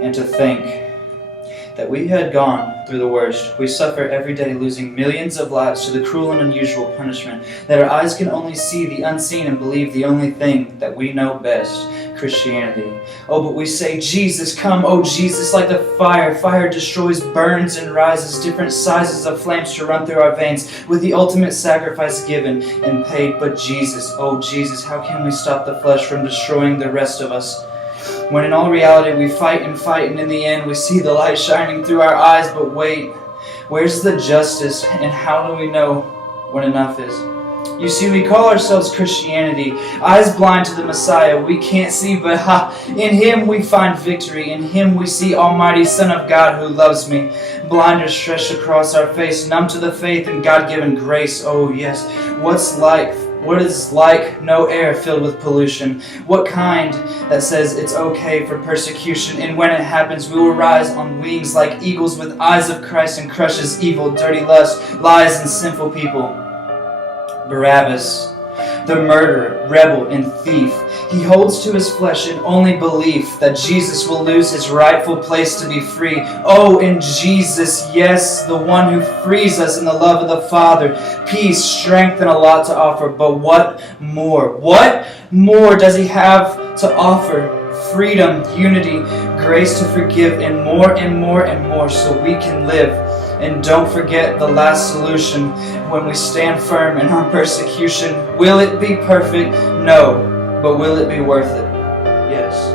And to think that we had gone through the worst. We suffer every day, losing millions of lives to the cruel and unusual punishment, that our eyes can only see the unseen and believe the only thing that we know best, Christianity. Oh, but we say, Jesus, come, oh Jesus, like the fire. Fire destroys, burns, and rises, different sizes of flames to run through our veins, with the ultimate sacrifice given and paid. But Jesus, oh Jesus, how can we stop the flesh from destroying the rest of us? When in all reality we fight, and in the end we see the light shining through our eyes. But wait, where's the justice, and how do we know when enough is? You see, we call ourselves Christianity, eyes blind to the Messiah. We can't see, but in Him we find victory. In Him we see Almighty Son of God who loves me. Blinders stretched across our face, numb to the faith and God-given grace. Oh yes, what is like no air filled with pollution? What kind that says it's okay for persecution? And when it happens, we will rise on wings like eagles with eyes of Christ and crushes evil, dirty lust, lies, and sinful people. Barabbas, the murderer, rebel, and thief, he holds to his flesh an only belief that Jesus will lose his rightful place to be free. Oh, in Jesus, yes, the one who frees us in the love of the Father, peace, strength, and a lot to offer. But what more? What more does he have to offer? Freedom, unity, grace to forgive, and more and more and more, so we can live. And don't forget the last solution when we stand firm in our persecution. Will it be perfect? No. But will it be worth it? Yes.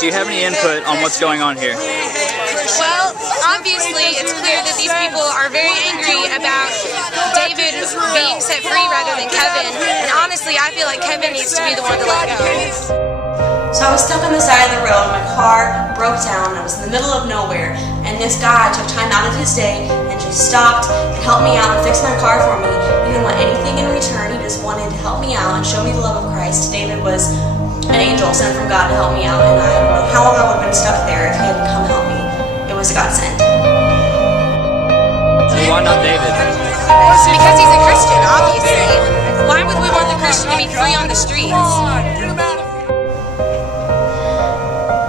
Do you have any input on what's going on here? Well, obviously it's clear that these people are very angry about David being set free rather than Kevin, and honestly I feel like Kevin needs to be the one to let go. So I was stuck on the side of the road, my car broke down, I was in the middle of nowhere, and this guy took time out of his day and just stopped and helped me out and fixed my car for me. He didn't want anything in return, he just wanted to help me out and show me the love of Christ. David was an angel sent from God to help me out, and I don't know how long I would have been stuck there if he hadn't come help me. It was a godsend. Why not David? Because he's a Christian, obviously. Why would we want the Christian to be free on the streets?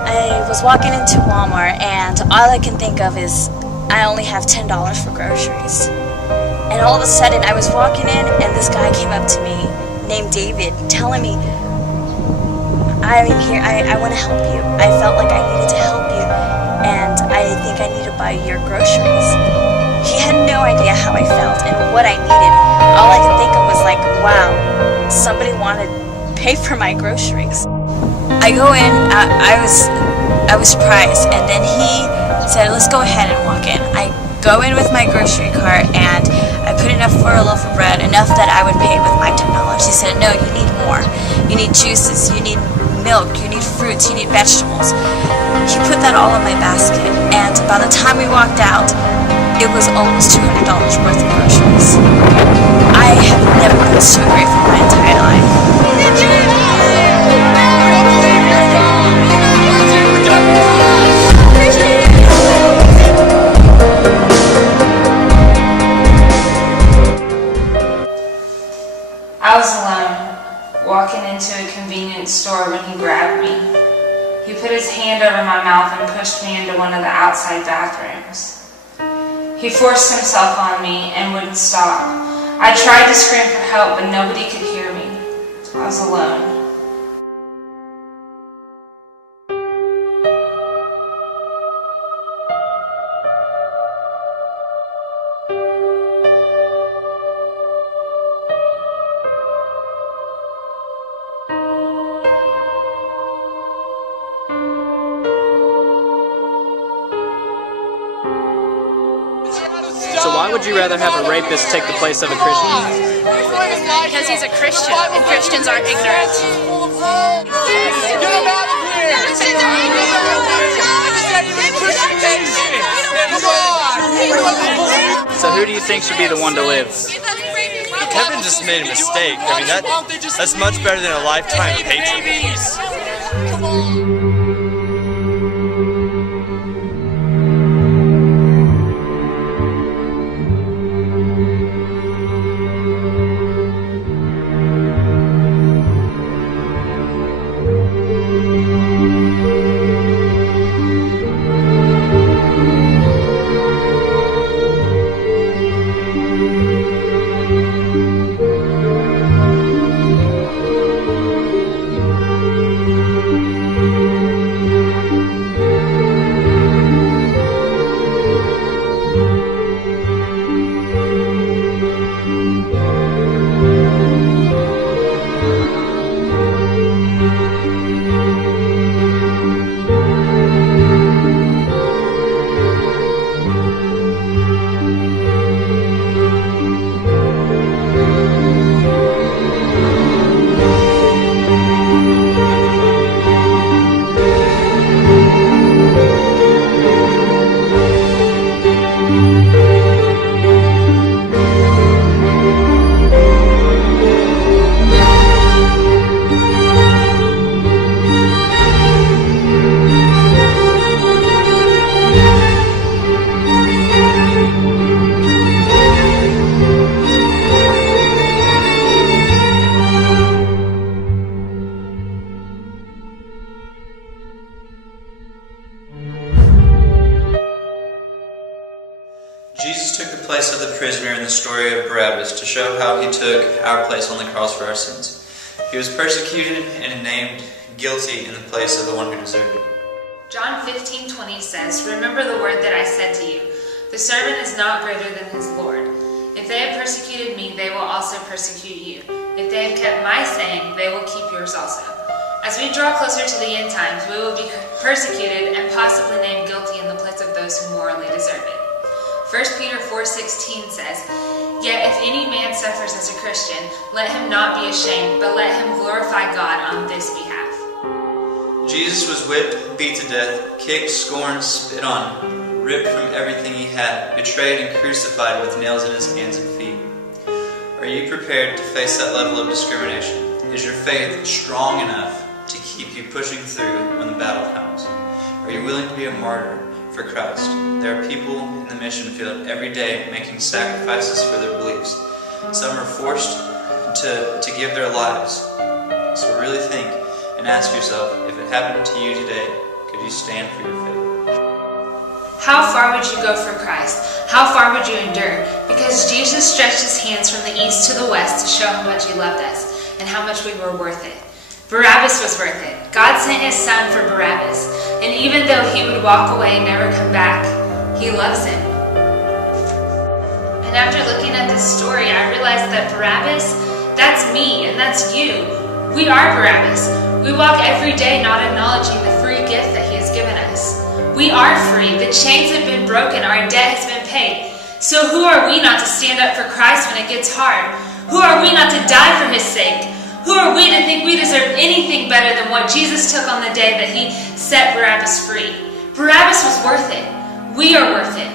I was walking into Walmart and all I can think of is I only have $10 for groceries. And all of a sudden I was walking in and this guy came up to me named David telling me, I'm here, I want to help you. I felt like I needed to help you and I think I need to buy your groceries. He had no idea how I felt and what I needed. All I could think of was like, wow, somebody wanted to pay for my groceries. I go in, I was surprised, and then he said, let's go ahead and walk in. I go in with my grocery cart and I put enough for a loaf of bread, enough that I would pay with my $10. He said, no, you need more. You need juices, you need milk, you need fruits, you need vegetables. He put that all in my basket, and by the time we walked out, it was almost $200 worth of groceries. I have never been so grateful in my entire life. I was alone, walking into a convenience store when he grabbed me. He put his hand over my mouth and pushed me into one of the outside bathrooms. He forced himself on me and wouldn't stop. I tried to scream for help, but nobody could hear me. I was alone. So why would you rather have a rapist take the place of a Christian? Because he's a Christian, and Christians aren't ignorant. So who do you think should be the one to live? Kevin just made a mistake. I mean, that's much better than a lifetime of hatred. Barabbas to show how he took our place on the cross for our sins. He was persecuted and named guilty in the place of the one who deserved it. John 15:20 says, "Remember the word that I said to you, the servant is not greater than his Lord. If they have persecuted me, they will also persecute you. If they have kept my saying, they will keep yours also." As we draw closer to the end times, we will be persecuted and possibly named guilty in the place of those who morally deserve it. 1 Peter 4:16 says, "Yet if any man suffers as a Christian, let him not be ashamed, but let him glorify God on this behalf." Jesus was whipped, beat to death, kicked, scorned, spit on, ripped from everything he had, betrayed and crucified with nails in his hands and feet. Are you prepared to face that level of discrimination? Is your faith strong enough to keep you pushing through when the battle comes? Are you willing to be a martyr for Christ? There are people in the mission field every day making sacrifices for their beliefs. Some are forced to give their lives. So really think and ask yourself, if it happened to you today, could you stand for your faith? How far would you go for Christ? How far would you endure? Because Jesus stretched his hands from the east to the west to show how much he loved us and how much we were worth it. Barabbas was worth it. God sent his son for Barabbas, and even though he would walk away and never come back, he loves him. And after looking at this story, I realized that Barabbas, that's me and that's you. We are Barabbas. We walk every day not acknowledging the free gift that he has given us. We are free. The chains have been broken. Our debt has been paid. So who are we not to stand up for Christ when it gets hard? Who are we not to die for his sake? Who are we to think we deserve anything better than what Jesus took on the day that he set Barabbas free? Barabbas was worth it. We are worth it.